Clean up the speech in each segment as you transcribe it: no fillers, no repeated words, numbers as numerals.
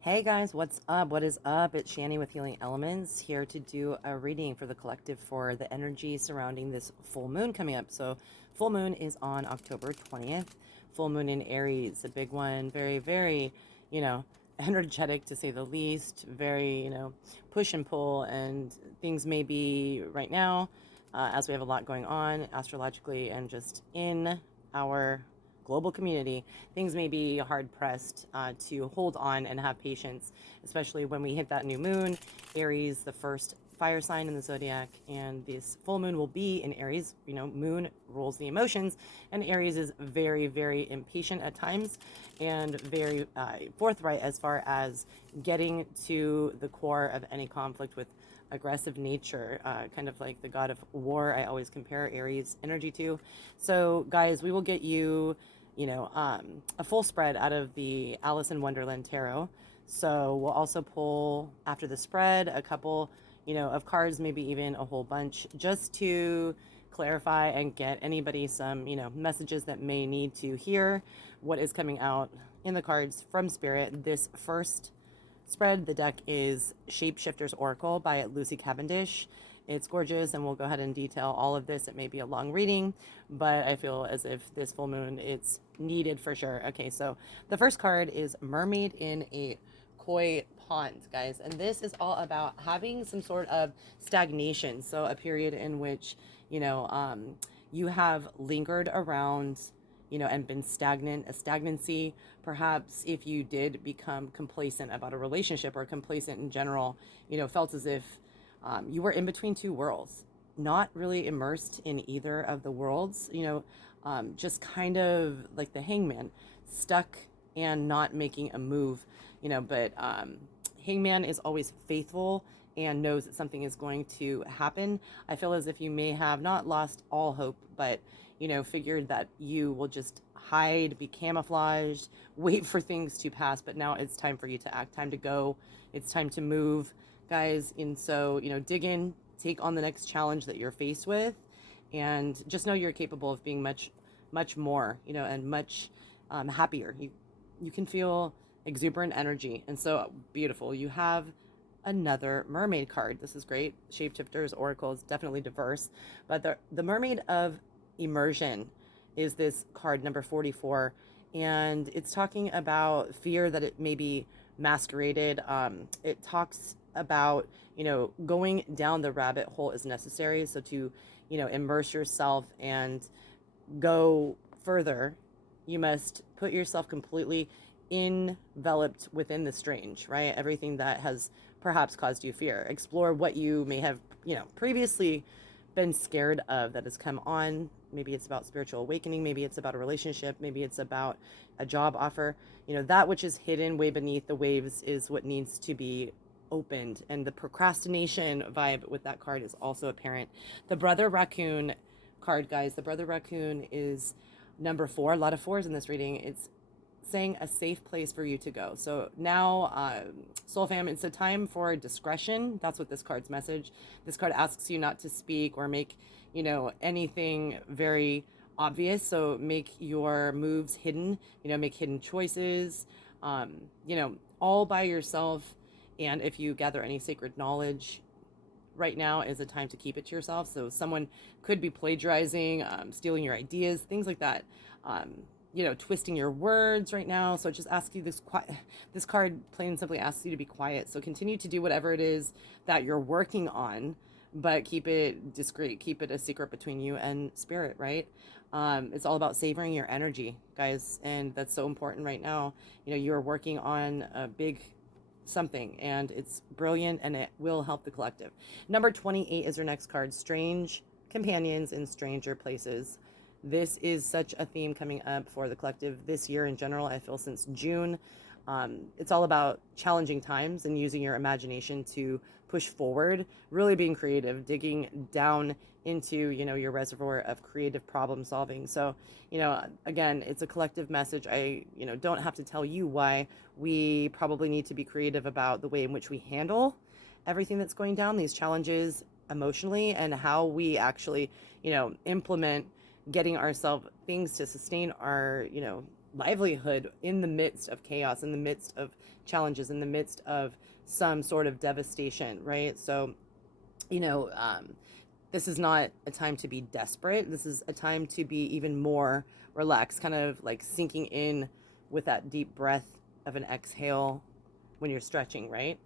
Hey guys, what's up? What is up? It's Shani with Healing Elements here to do a reading for the collective for the energy surrounding this full moon coming up. So, full moon is on October 20th. Full moon in Aries, a big one, very, very, you know, energetic to say the least, very, push and pull, and things may be right now, as we have a lot going on astrologically and just in our global community, things may be hard pressed to hold on and have patience, especially when we hit that new moon. Aries, the first fire sign in the zodiac, and this full moon will be in Aries. Moon rules the emotions, and Aries is very, very impatient at times and very forthright as far as getting to the core of any conflict with aggressive nature, kind of like the god of war. I always compare Aries energy to. So, guys, we will get you a full spread out of the Alice in Wonderland tarot. So we'll also pull after the spread a couple, of cards, maybe even a whole bunch, just to clarify and get anybody some, messages that may need to hear what is coming out in the cards from Spirit. This first spread, the deck is Shapeshifters Oracle by Lucy Cavendish. It's gorgeous, and we'll go ahead and detail all of this. It may be a long reading, but I feel as if this full moon, it's needed for sure. Okay, so the first card is Mermaid in a Koi Pond, guys. And this is all about having some sort of stagnation. So a period in which, you have lingered around, and been stagnant, a stagnancy. Perhaps if you did become complacent about a relationship or complacent in general, felt as if you were in between two worlds, not really immersed in either of the worlds, just kind of like the hangman, stuck and not making a move, but hangman is always faithful and knows that something is going to happen. I feel as if you may have not lost all hope, but figured that you will just hide, be camouflaged, wait for things to pass. But now it's time for you to act, time to go. It's time to move, guys. And so, dig in, take on the next challenge that you're faced with, and just know you're capable of being much, much more, and much happier. You can feel exuberant energy, and so beautiful. You have another mermaid card. This is great. Shapeshifters Oracle is definitely diverse, but the Mermaid of Immersion is this card number 44, and it's talking about fear that it may be masqueraded. It talks about going down the rabbit hole is necessary, so to immerse yourself and go further, you must put yourself completely enveloped within the strange, right? Everything that has perhaps caused you fear. Explore what you may have previously been scared of that has come on. Maybe it's about spiritual awakening, maybe it's about a relationship, maybe it's about a job offer. That which is hidden way beneath the waves is what needs to be opened. And the procrastination vibe with that card is also apparent. The Brother Raccoon card, guys, the Brother Raccoon is number 4. A lot of 4s in this reading. It's saying a safe place for you to go. So now, Soul Fam, it's a time for discretion. That's what this card's message. This card asks you not to speak or make anything very obvious. So make your moves hidden, make hidden choices, all by yourself. And if you gather any sacred knowledge, right now is a time to keep it to yourself. So someone could be plagiarizing, stealing your ideas, things like that. Twisting your words right now. So it just asks you this card plain and simply asks you to be quiet. So continue to do whatever it is that you're working on, but keep it discreet, keep it a secret between you and Spirit, right? It's all about savoring your energy, guys. And that's so important right now. You're working on a big something, and it's brilliant, and it will help the collective. Number 28 is your next card, Strange Companions in Stranger Places. This is such a theme coming up for the collective this year in general. I feel since June. It's all about challenging times and using your imagination to push forward, really being creative, digging down into, your reservoir of creative problem solving. So, again, it's a collective message. I, don't have to tell you why we probably need to be creative about the way in which we handle everything that's going down, these challenges emotionally, and how we actually, implement getting ourselves things to sustain our, livelihood in the midst of chaos, in the midst of challenges, in the midst of some sort of devastation, right? So, you know, this is not a time to be desperate. This is a time to be even more relaxed, kind of like sinking in with that deep breath of an exhale when you're stretching, right?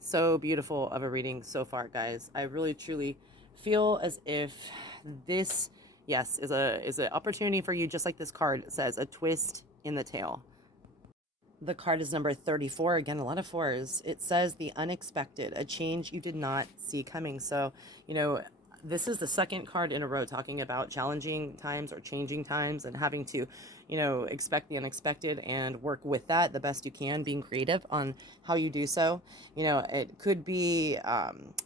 So beautiful of a reading so far, guys. I really truly feel as if this, yes, is an opportunity for you, just like this card says, a twist in the tail. The card is number 34. Again, a lot of fours. It says the unexpected, a change you did not see coming. So, you know, this is the second card in a row talking about challenging times or changing times and having to, you know, expect the unexpected and work with that the best you can, being creative on how you do so. You know, it could be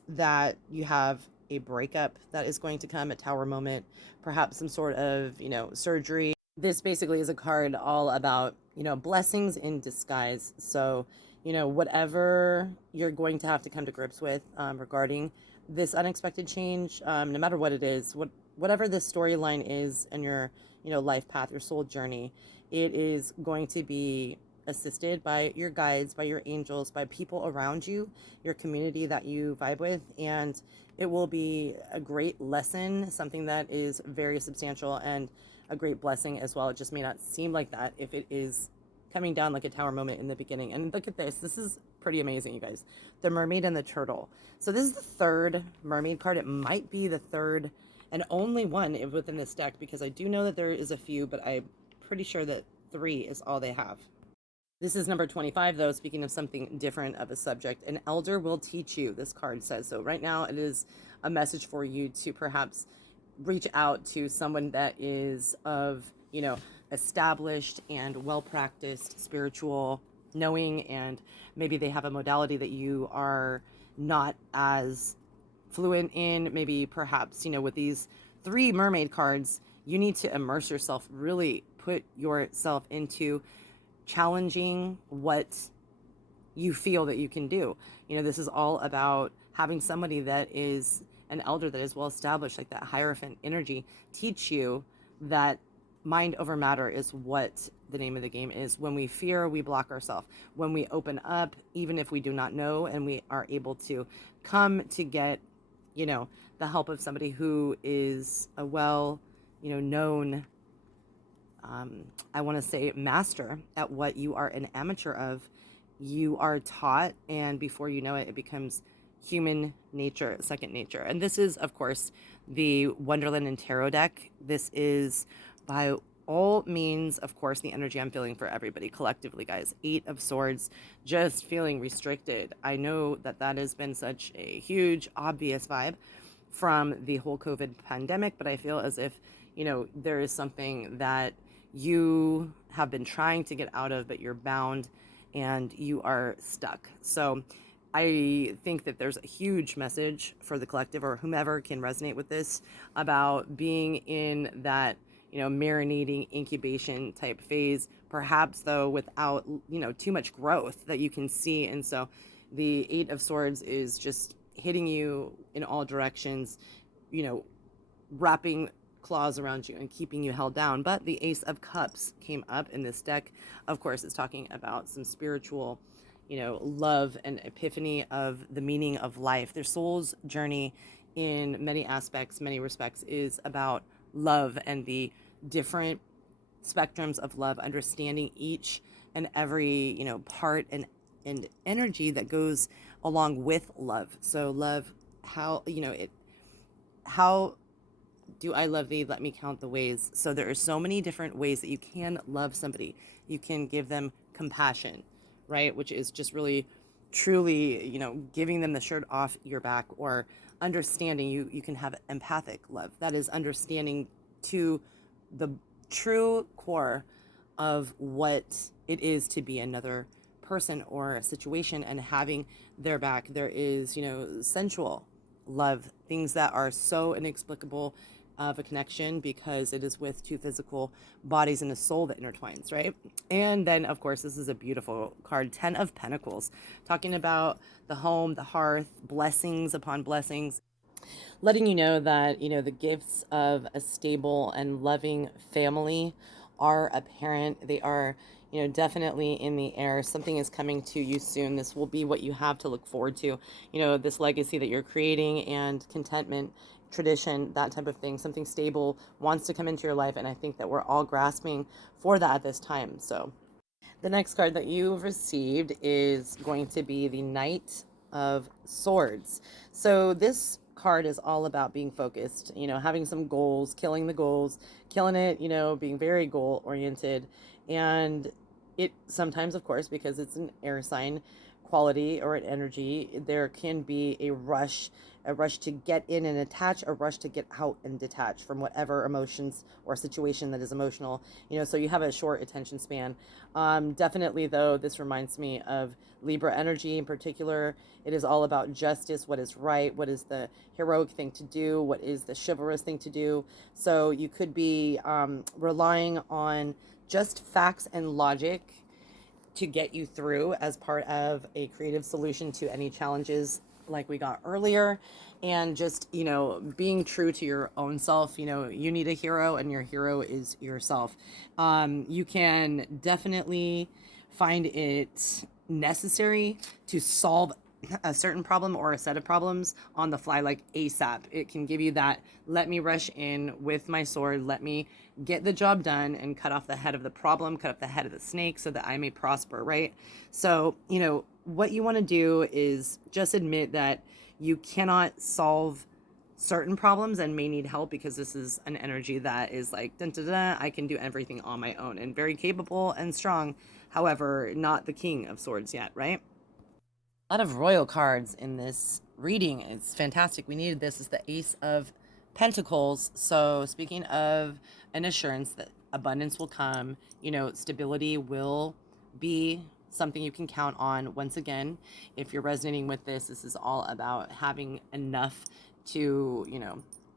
that you have a breakup that is going to come, a tower moment, perhaps some sort of, you know, surgery. This basically is a card all about, you know, blessings in disguise. So, you know, whatever you're going to have to come to grips with regarding this unexpected change, no matter what it is, whatever the storyline is in your, you know, life path, your soul journey, it is going to be assisted by your guides, by your angels, by people around you, your community that you vibe with, and it will be a great lesson, something that is very substantial and a great blessing as well. It just may not seem like that if it is coming down like a tower moment in the beginning. And look at this. This is pretty amazing, you guys. The mermaid and the turtle. So this is the third mermaid card. It might be the third and only one within this deck, because I do know that there is a few, but I'm pretty sure that 3 is all they have. This is number 25, though. Speaking of something different of a subject, an elder will teach you, this card says. So right now it is a message for you to perhaps reach out to someone that is of, you know, established and well-practiced spiritual knowing, and maybe they have a modality that you are not as fluent in. Maybe perhaps, you know, with these 3 mermaid cards, you need to immerse yourself, really put yourself into challenging what you feel that you can do. You know, this is all about having somebody that is an elder that is well established, like that Hierophant energy, teach you that mind over matter is what the name of the game is. When we fear, we block ourselves. When we open up, even if we do not know, and we are able to come to get, you know, the help of somebody who is a well, you know, known, I want to say master at what you are an amateur of, you are taught, and before you know it, it becomes human nature, second nature. And this is, of course, the Wonderland and Tarot deck. This is by all means, of course, the energy I'm feeling for everybody collectively, guys. 8 of Swords, just feeling restricted. I know that that has been such a huge, obvious vibe from the whole COVID pandemic, but I feel as if, you know, there is something that you have been trying to get out of, but you're bound and you are stuck. So I think that there's a huge message for the collective or whomever can resonate with this about being in that, you know, marinating incubation type phase, perhaps though without, you know, too much growth that you can see. And so the 8 of Swords is just hitting you in all directions, you know, wrapping claws around you and keeping you held down. But the Ace of Cups came up in this deck. Of course, it's talking about some spiritual, you know, love and epiphany of the meaning of life. Their soul's journey in many aspects, many respects, is about love and the different spectrums of love, understanding each and every, you know, part and energy that goes along with love. So love, how, you know, it, how do I love thee? Let me count the ways. So there are so many different ways that you can love somebody. You can give them compassion, right? Which is just really, truly, you know, giving them the shirt off your back, or understanding. You can have empathic love. That is understanding to the true core of what it is to be another person or a situation and having their back. There is, you know, sensual love, things that are so inexplicable of a connection because it is with 2 physical bodies and a soul that intertwines, right? And then, of course, this is a beautiful card, 10 of Pentacles, talking about the home, the hearth, blessings upon blessings, letting you know that, you know, the gifts of a stable and loving family are apparent. They are, definitely in the air. Something is coming to you soon. This will be what you have to look forward to. This legacy that you're creating, and contentment, tradition, that type of thing. Something stable wants to come into your life, and I think that we're all grasping for that at this time. So the next card that you've received is going to be the Knight of Swords. So this card is all about being focused, having some goals, killing the goals, killing it, being very goal oriented. And it sometimes, of course, because it's an air sign quality or an energy, there can be a rush to get in and attach, a rush to get out and detach from whatever emotions or situation that is emotional, so you have a short attention span. Definitely, though, this reminds me of Libra energy in particular. It is all about justice, what is right, what is the heroic thing to do, what is the chivalrous thing to do. So you could be relying on just facts and logic to get you through as part of a creative solution to any challenges like we got earlier. And just, being true to your own self. You need a hero, and your hero is yourself. You can definitely find it necessary to solve a certain problem or a set of problems on the fly, like ASAP. It can give you that, let me rush in with my sword, let me get the job done and cut off the head of the problem, cut off the head of the snake so that I may prosper, right? So, what you want to do is just admit that you cannot solve certain problems and may need help, because this is an energy that is like, dun, dun, dun, I can do everything on my own, and very capable and strong. However, not the King of Swords yet, right? A lot of royal cards in this reading. It's fantastic. We needed this. Is the Ace of Pentacles. So speaking of an assurance that abundance will come, stability will be something you can count on. Once again, if you're resonating with this, this is all about having enough to,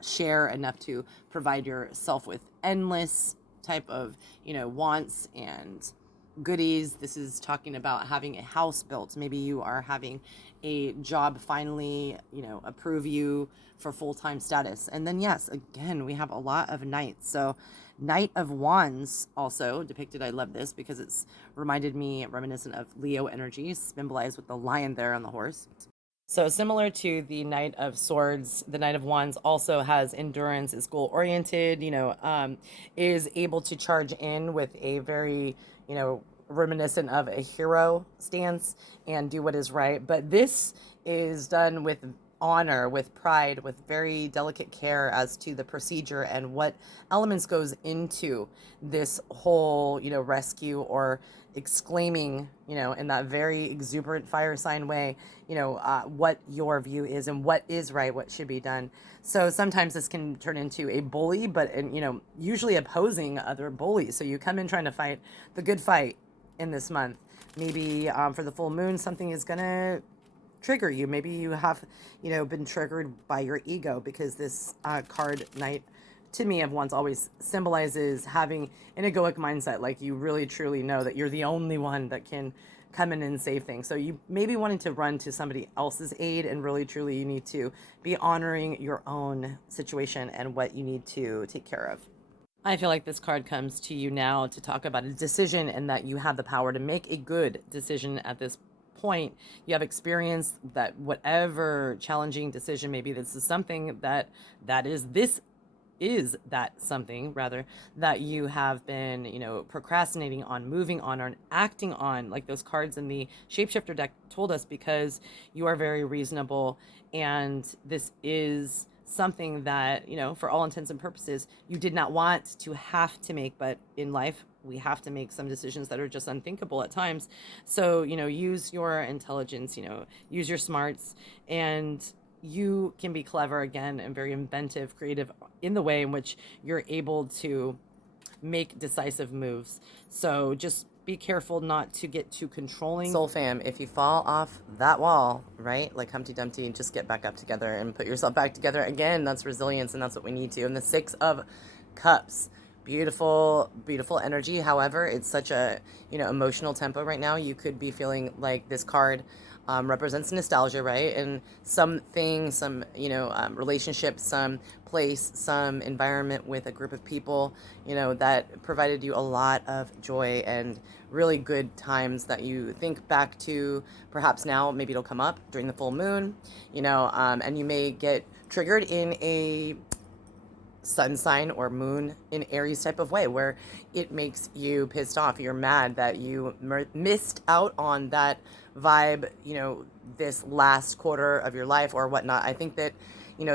share, enough to provide yourself with endless type of, wants and goodies. This is talking about having a house built. Maybe you are having a job finally, approve you for full-time status. And then, yes, again, we have a lot of knights. So Knight of Wands also depicted. I love this because it's reminded me, reminiscent of Leo energy, symbolized with the lion there on the horse. So similar to the Knight of Swords, the Knight of Wands also has endurance, is goal oriented, is able to charge in with a very, reminiscent of a hero stance and do what is right. But this is done with honor, with pride, with very delicate care as to the procedure and what elements goes into this whole, rescue, or exclaiming, in that very exuberant fire sign way, what your view is and what is right, what should be done. So sometimes this can turn into a bully, but, usually opposing other bullies. So you come in trying to fight the good fight in this month. Maybe for the full moon, something is going to trigger you. Maybe you have, been triggered by your ego, because this card, Knight, to me, of Wands, always symbolizes having an egoic mindset, like you really truly know that you're the only one that can come in and save things. So you maybe wanting to run to somebody else's aid, and really truly you need to be honoring your own situation and what you need to take care of. I feel like this card comes to you now to talk about a decision, and that you have the power to make a good decision at this point. You have experience that whatever challenging decision, maybe this is something that is that something rather that you have been, procrastinating on, moving on, or acting on, like those cards in the Shapeshifter deck told us, because you are very reasonable. And this is something that, for all intents and purposes, you did not want to have to make. But in life, we have to make some decisions that are just unthinkable at times. So, use your intelligence, use your smarts, and you can be clever again and very inventive, creative in the way in which you're able to make decisive moves. So just be careful not to get too controlling. Soul fam, if you fall off that wall, right, like Humpty Dumpty, just get back up together and put yourself back together again. That's resilience, and that's what we need to. And the Six of Cups, beautiful, beautiful energy. However, it's such a, emotional tempo right now. You could be feeling like this card represents nostalgia, right? And something, some, relationship, some place, some environment with a group of people, that provided you a lot of joy and really good times that you think back to. Perhaps now, maybe it'll come up during the full moon, and you may get triggered in a sun sign or moon in Aries type of way where it makes you pissed off. You're mad that you missed out on that vibe, this last quarter of your life or whatnot. I think that,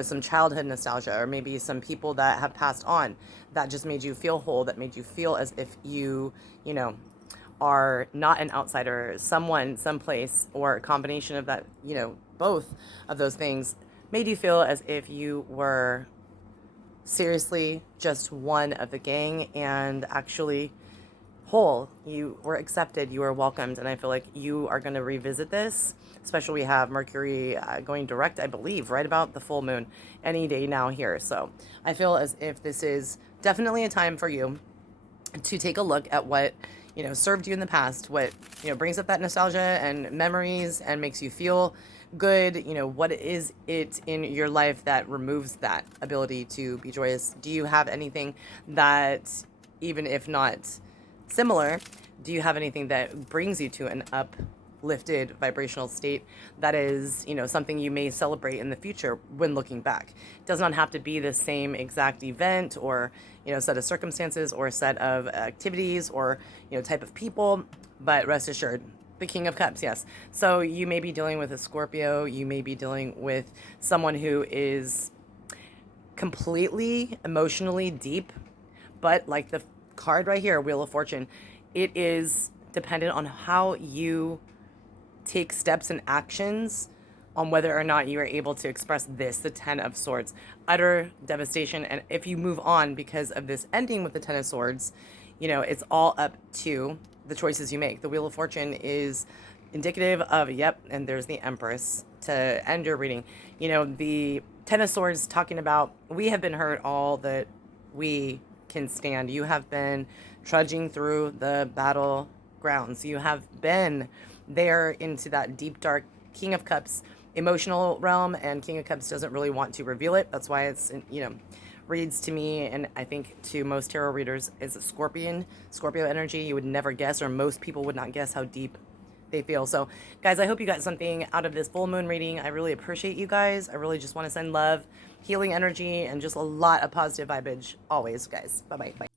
some childhood nostalgia or maybe some people that have passed on that just made you feel whole, that made you feel as if you, are not an outsider, someone, someplace, or a combination of that, both of those things made you feel as if you were seriously just one of the gang and actually whole. You were accepted, you were welcomed, and I feel like you are going to revisit this. Especially we have Mercury going direct, I believe, right about the full moon any day now here. So I feel as if this is definitely a time for you to take a look at what served you in the past, what brings up that nostalgia and memories and makes you feel good. What is it in your life that removes that ability to be joyous? Do you have anything that, even if not similar, do you have anything that brings you to an uplifted vibrational state that is, something you may celebrate in the future when looking back? It does not have to be the same exact event or, set of circumstances or set of activities or, type of people, but rest assured, the King of Cups, yes. So you may be dealing with a Scorpio, you may be dealing with someone who is completely emotionally deep, but like the card right here, Wheel of Fortune, it is dependent on how you take steps and actions on whether or not you are able to express this, the Ten of Swords. Utter devastation, and if you move on because of this ending with the Ten of Swords, it's all up to the choices you make. The Wheel of Fortune is indicative of, yep, and there's the Empress to end your reading. The Ten of Swords talking about, we have been hurt all that we can stand. You have been trudging through the battlegrounds. You have been there into that deep, dark King of Cups emotional realm, and King of Cups doesn't really want to reveal it. That's why it's, reads to me, and I think to most tarot readers, is a Scorpio energy. You would never guess, or most people would not guess how deep they feel. So guys, I hope you got something out of this full moon reading. I really appreciate you guys. I really just want to send love, healing energy, and just a lot of positive vibage always, guys. Bye-bye.